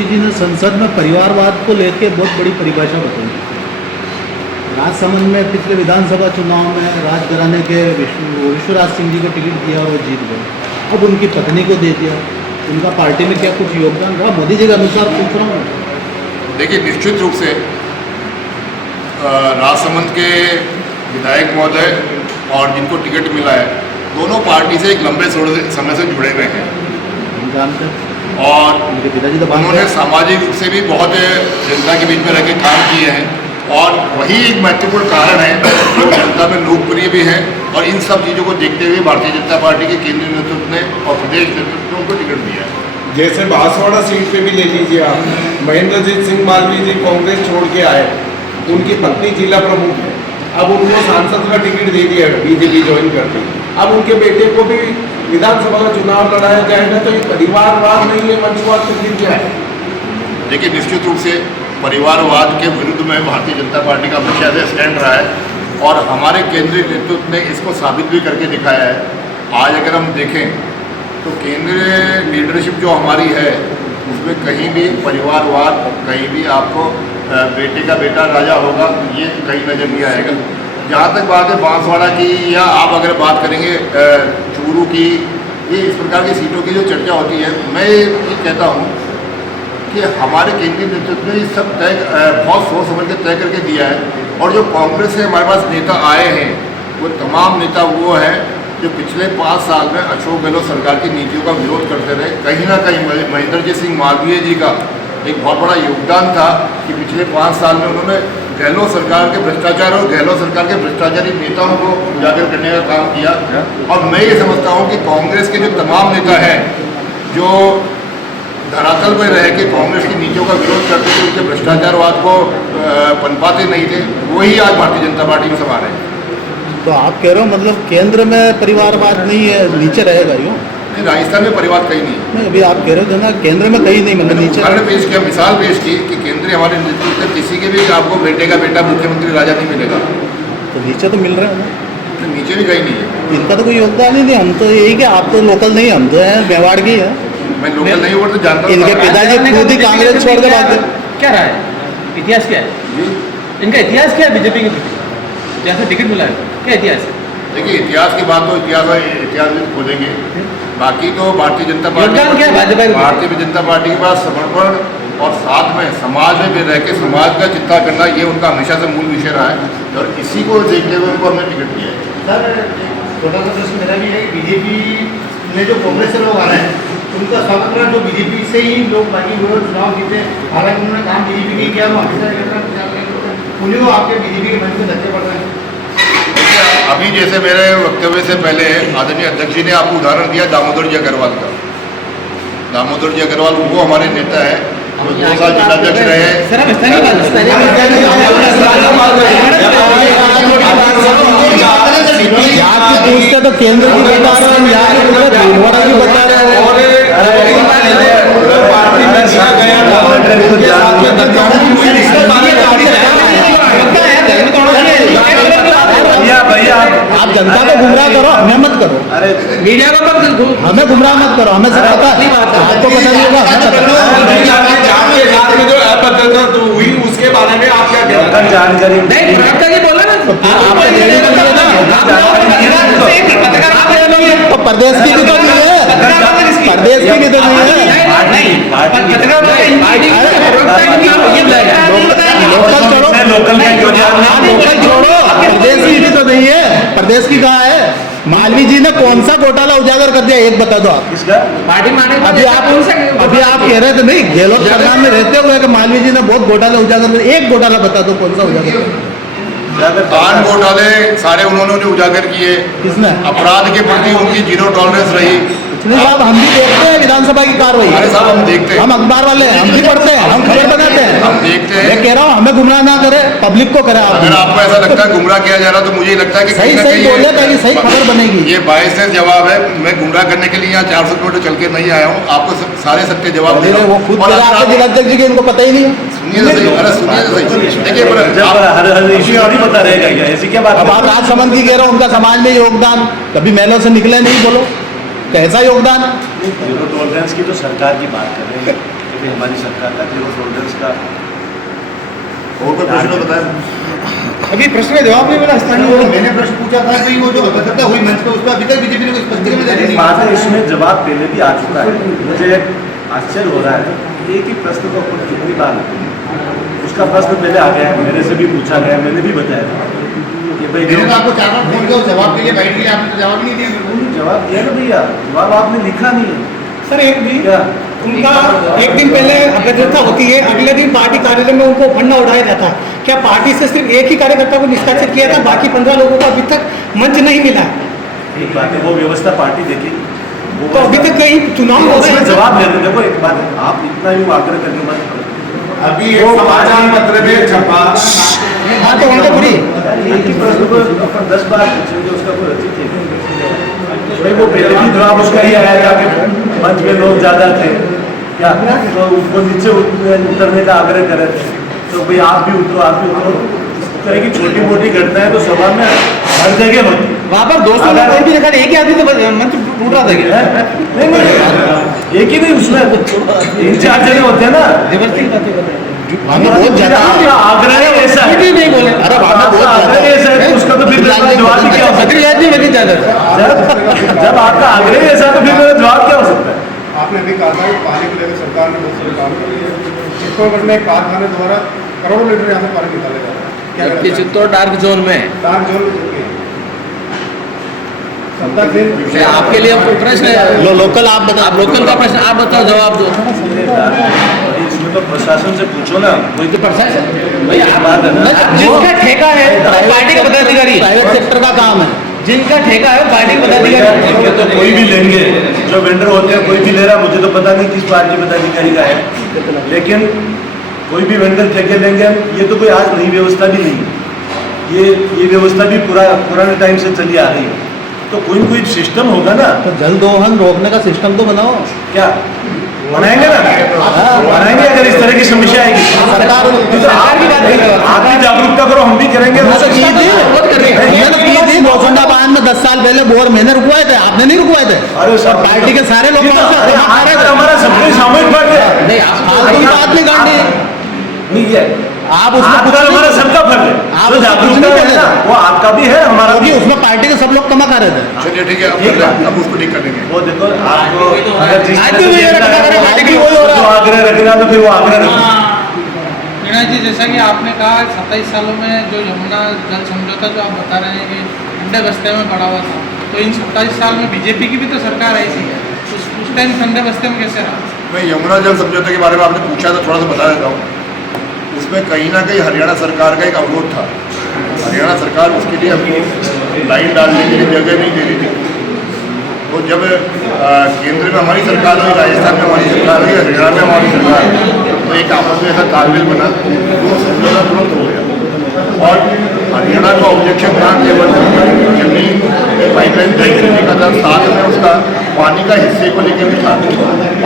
मोदी जी ने संसद में परिवारवाद को लेके बहुत बड़ी परिभाषा बताई। राजसमंद में पिछले विधानसभा चुनाव में राजघराने के विश्वराज सिंह जी को टिकट दिया और वो जीत गए। अब उनकी पत्नी को दे दिया। उनका पार्टी में क्या कुछ योगदान रहा? मोदी जी के अनुसार पूछ रहा हूँ। देखिए, निश्चित रूप से राजसमंद के विधायक महोदय और जिनको टिकट मिला है, दोनों पार्टी से एक लंबे समय से जुड़े हुए हैं और उन्होंने सामाजिक रूप से भी बहुत जनता के बीच में रह के काम किए हैं और वही एक महत्वपूर्ण कारण है जो जनता में लोकप्रिय भी है। और इन सब चीज़ों को देखते हुए भारतीय जनता पार्टी के केंद्रीय नेतृत्व ने और प्रदेश नेतृत्व ने उनको टिकट दिया है। जैसे बांसवाड़ा सीट पे भी ले लीजिए आप, महेंद्रजीत सिंह मालवीय जी कांग्रेस छोड़ के आए, उनकी पत्नी जिला प्रमुख है, अब उनको सांसद का टिकट दे दिया, बीजेपी ज्वाइन कर दी। अब उनके बेटे को भी विधानसभा का चुनाव लड़ाया जाएगा, तो ये परिवारवाद नहीं है, वंशवाद तो फिर क्या है? देखिए, निश्चित रूप से परिवारवाद के विरुद्ध में भारतीय जनता पार्टी का हमेशा से स्टैंड रहा है और हमारे केंद्रीय नेतृत्व ने इसको साबित भी करके दिखाया है। आज अगर हम देखें तो केंद्रीय लीडरशिप जो हमारी है उसमें कहीं भी परिवारवाद, कहीं भी आपको बेटे का बेटा राजा होगा, ये कहीं नजर नहीं आएगा। जहाँ तक बात है बांसवाड़ा की या आप अगर बात करेंगे चूरू की, ये इस प्रकार की सीटों की जो चर्चा होती है, मैं ये कहता हूँ कि हमारे केंद्रीय नेतृत्व ने इस सब तय बहुत सोच समझ के तय करके दिया है। और जो कांग्रेस से हमारे पास नेता आए हैं वो तमाम नेता वो हैं जो पिछले 5 साल में अशोक गहलोत सरकार की नीतियों का विरोध करते रहे। कहीं ना कहीं महेंद्रजीत सिंह मालवीय जी का एक बहुत बड़ा योगदान था कि पिछले 5 साल में उन्होंने गहलोत सरकार के भ्रष्टाचार और गहलोत सरकार के भ्रष्टाचारी नेताओं को उजागर करने का काम किया। और मैं ये समझता हूँ कि कांग्रेस के जो तमाम नेता हैं जो धरातल पर रह के कांग्रेस की नीतियों का विरोध करते थे, उनके भ्रष्टाचारवाद को पनपाते नहीं थे, वही आज भारतीय जनता पार्टी में समा रहे हैं। तो आप कह रहे हो मतलब केंद्र में परिवारवाद नहीं है, नीचे रहेगा यूँ? नहीं, राजस्थान में परिवार कहीं नहीं। अभी आप कह रहे थे ना केंद्र में कहीं नहीं, मतलब नीचे। उदाहरण पेश किया, मिसाल पेश की कि केंद्रीय हमारे नेतृत्व में किसी के भी आपको बेटे का बेटा मुख्यमंत्री राजा नहीं मिलेगा। तो नीचे तो मिल रहे हैं ना? नीचे भी कहीं नहीं है। इनका तो कोई योगदान ही नहीं। हम तो यही कि आप तो लोकल नहीं, हम तो हैं मेवाड़ की है। मैं लोकल नहीं हुआ तो जानता हूँ। इनके पिताजी खुद ही कांग्रेस छोड़ के भाग गए। क्या रहा है, इतिहास क्या है इनका? इतिहास क्या है बीजेपी के जैसे टिकट मिला है, क्या इतिहास है? देखिए, इतिहास की बात तो इतिहास में खोलेंगे, बाकी तो भारतीय जनता पार्टी के पास समर्पण और साथ में समाज में भी रह के समाज का चिंता करना, ये उनका हमेशा से मूल विषय रहा है और इसी को देखते हुए उनको हमने टिकट दिया है। सर, छोटा सा प्रश्न मेरा भी है, बीजेपी में जो कांग्रेस से लोग आ रहे हैं उनका स्वागत करा, जो बीजेपी से ही लोग बाकी हुए चुनाव जीते, हालांकि उन्होंने काम बीजेपी की किया, वो उन्हीं को आपके बीजेपी के मंच में धक्के पड़ रहे हैं। अभी जैसे मेरे वक्तव्य से पहले आदरणीय अध्यक्ष जी ने आपको उदाहरण दिया दामोदर जी अग्रवाल का। दामोदर जी अग्रवाल वो हमारे नेता है, जो 2 साल जिलाध्यक्ष रहे। पूछते तो केंद्र की बता रहे हैं, यहाँ की बता रहे हैं और आप जनता को गुमराह करो, हमें मत करो। अरे मीडिया को मत, हमें गुमराह मत करो, हमें सब पता है। आपको पता नहीं होगा, में जो अभद्रता हुई उसके बारे में आप क्या कहते हैं? जानकारी नहीं, प्रवक्ता बोला ना, तो प्रदेश की भी तो नहीं है, प्रदेश की भी तो नहीं है। लोकल छोड़ो, प्रदेश की भी तो नहीं है। प्रदेश की कहाँ है? मालवीय जी ने कौन सा घोटाला उजागर कर दिया, एक बता दो आप। अभी आप कह रहे थे नहीं, गहलोत सरकार में रहते हुए कि मालवीय जी ने बहुत घोटाला उजागर कर, एक घोटाला बता दो कौन सा उजागर? कान घोटाले सारे उन्होंने उजागर किए। किसने? अपराध के प्रति उनकी 0 टॉलरेंस रही। साहब हम भी देखते हैं विधानसभा की कार्रवाई। अरे साहब, हम देखते हैं, हम अखबार वाले हैं, हम भी पढ़ते हैं, हम खबर बनाते हैं, हम देखते हैं। मैं कह रहा हूँ हमें गुमराह ना करे, पब्लिक को करे। अगर आपको ऐसा लगता है गुमराह किया जा रहा तो मुझे लगता है कि सही बोले ताकि सही खबर बनेगी। ये बायस जवाब है। मैं गुमराह करने के लिए यहाँ 400 किलोमीटर चल के नहीं आया हूँ, आपको सारे सत्य जवाब दे रहा हूँ। वो खुद जिलाध्यक्ष जी के इनको पता ही नहीं। सुनिए तो सही, अरे सुनिए तो सही। देखिए बता रहेगा ऐसी क्या बात? अब आप राजसमंद की कह रहे हो, उनका समाज में योगदान, कभी मेलों से निकले नहीं, बोलो कैसा योगदान? 0 टॉलरेंस की तो सरकार की बात कर रहे हैं, थे हमारी सरकार का जीरो टॉलरेंस का। और कोई प्रश्न बताएं? अभी प्रश्न का जवाब नहीं मिला स्थानीय लोग। मैंने प्रश्न पूछा था कि वो जो अभद्रता हुई मंच पे, उस पर अभी तक बीजेपी ने कोई स्पष्टीकरण जारी नहीं बात है, इसमें जवाब पहले भी आ चुका है। मुझे आश्चर्य हो रहा है एक ही प्रश्न को अपन कितनी बार उसका प्रश्न पहले आ गया है, मेरे से भी पूछा गया, मैंने भी बताया कि भाई मैंने तो आपको 4 बार फोन किया, जवाब के लिए बैठ के आपने तो जवाब नहीं दिया। जवाब दिया ना भैया, जवाब आपने लिखा नहीं है। सर एक भी क्या उनका एक दिन पहले अभद्रता होती है, अगले दिन पार्टी कार्यालय में उनको फंडा उठाया जाता है। क्या पार्टी से सिर्फ एक ही कार्यकर्ता को निष्कासित किया था, बाकी 15 लोगों को अभी तक मंच नहीं मिला है? एक बात है, वो व्यवस्था पार्टी देखेगी। तो अभी तक कहीं चुनाव हो उसमें गए, जवाब ले रहे। देखो एक बात है, आप इतना ही आग्रह करके मत अभी एक समाचार पत्र में छपा, हाँ तो वहाँ पूरी एक ही प्रश्न को अपन 10 बार पूछेंगे, उसका कोई औचित्य नहीं। भाई वो पहले भी जवाब उसका ही आया था कि मंच में लोग ज्यादा थे क्या, तो उसको नीचे उतरने का आग्रह करे थे, तो भाई आप भी उतरो, आप भी उतरो। इस तरह की छोटी मोटी घटनाएं तो सभा में हर जगह होती है। वहाँ पर 200 लोग कोई भी देखा, एक ही आदमी तो मंच टूट रहा था क्या? नहीं एक ही नहीं, उसमें 3-4 जने होते हैं ना। जबरदस्ती बातें कर रहे हैं। वहाँ पे बहुत ज्यादा आग्रह ही ऐसा है, कुछ नहीं बोले। अरे वहाँ पे बहुत आग्रह ही ऐसा है, तो उसका तो फिर मेरा जवाब ही क्या हो सकता बद्री आज नहीं बनी ज्यादा। है? जब आपका आग्रह ही ऐसा है, तो फिर मेरा जवाब क्या हो सकता है? आपने भी कहा था कि पानी को लेकर सरकार ने बहुत सारे काम किए हैं। चित्तौड़गढ़ में एक कारखाने द्वारा करोड़ों लीटर यहाँ से पानी निकाला जा रहा है, क्या कहना जबकि चित्तौड़ डार्क जोन में है। डार्क जोन में चुके हैं। सत्ता दिन आपके लिए प्रश्न है, लोकल आप बताओ, आप लोकल का प्रश्न आप बताओ, जवाब दो। इसमें तो प्रशासन से पूछो ना। कोई तो प्रशासन भाई आप बात है ना। जिसका ठेका है पार्टी के पदाधिकारी, प्राइवेट सेक्टर का काम है। जिनका ठेका है पार्टी के पदाधिकारी। ये तो कोई भी लेंगे, जो वेंडर होते हैं कोई भी ले रहा, मुझे तो पता नहीं किस पार्टी पदाधिकारी का है, लेकिन कोई भी वेंडर ठेके लेंगे। ये तो कोई आज नई व्यवस्था भी नहीं है, ये व्यवस्था भी पुराने टाइम से चली आ रही है। तो कोई कोई सिस्टम होगा ना। तो जल दोहन रोकने का सिस्टम तो बनाओ। क्या बनाएंगे ना, बनाएंगे अगर इस तरह की समस्या आएगी। सरकार सरकार की बात कर रहे हो, आप भी जागरूकता करो, हम भी करेंगे। तो की थी, मैंने तो की थी गोसुंडाबाद में 10 साल पहले बोर मैंने रुकवाए थे, आपने नहीं रुकवाए थे। अरे और पार्टी के सारे लोग वहाँ से अरे आ रहे थे। हमारा सबके सामूहिक फर्ज है। नहीं आप फालतू की बात नहीं करनी। नहीं है, आप उसमें आपका कुछ हमारा नहीं- सबका फर्ज है। आप जो उसमें जागरूकता कुछ नहीं है ना, बोले। वो आपका भी है, हमारा भी क्योंकि है। उसमें पार्टी के सब लोग कमा कर रहे थे। चलिए ठीक है, ठीक है। अब उसको ठीक कर देंगे। वो देखो आपको अगर जिस आज तरह भी से वही देखना रखा है, करें, आज पार्टी भी की वही हो रहा है। जो आग्रह रखेगा तो फिर वो आग्रह रखेगा। मीणा जी, जैसा कि आपने कहा 27 सालों में जो यमुना जल समझौता जो आप बता रहे हैं कि ठंडे बस्ते में पड़ा हुआ था, तो इन 27 साल में बीजेपी की भी तो सरकार ऐसी है, उस टाइम ठंडे बस्ते में कैसे रहा? मैं यमुना जल समझौते के बारे में आपने पूछा तो थोड़ा सा बता देता हूँ। उसमें कहीं ना कहीं हरियाणा सरकार का एक अवरोध था। हरियाणा सरकार उसके लिए अपनी लाइन डालने के लिए जगह नहीं दे रही थी। तो जब केंद्र में हमारी सरकार हुई, राजस्थान में हमारी सरकार हुई, हरियाणा में हमारी सरकार हुई, तो एक आपस में ऐसा तालमेल बना, वो समझौता तुरंत हो गया। और हरियाणा का ऑब्जेक्शन था केवल जमीन पाइपलाइन तय करने का था, साथ में उसका पानी का हिस्से को लेके भी था।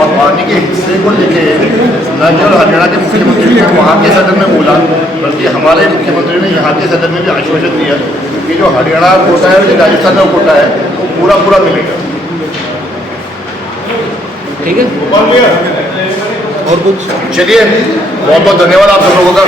और पानी के हिस्से को लेके न केवल हरियाणा के मुख्यमंत्री ने वहाँ के सदन में बोला, बल्कि हमारे मुख्यमंत्री ने यहाँ के सदन में भी आश्वासन दिया कि जो हरियाणा कोटा है, जो राजस्थान का कोटा है, वो पूरा पूरा मिलेगा। ठीक है। और कुछ चलिए, बहुत बहुत धन्यवाद आप सब लोगों का।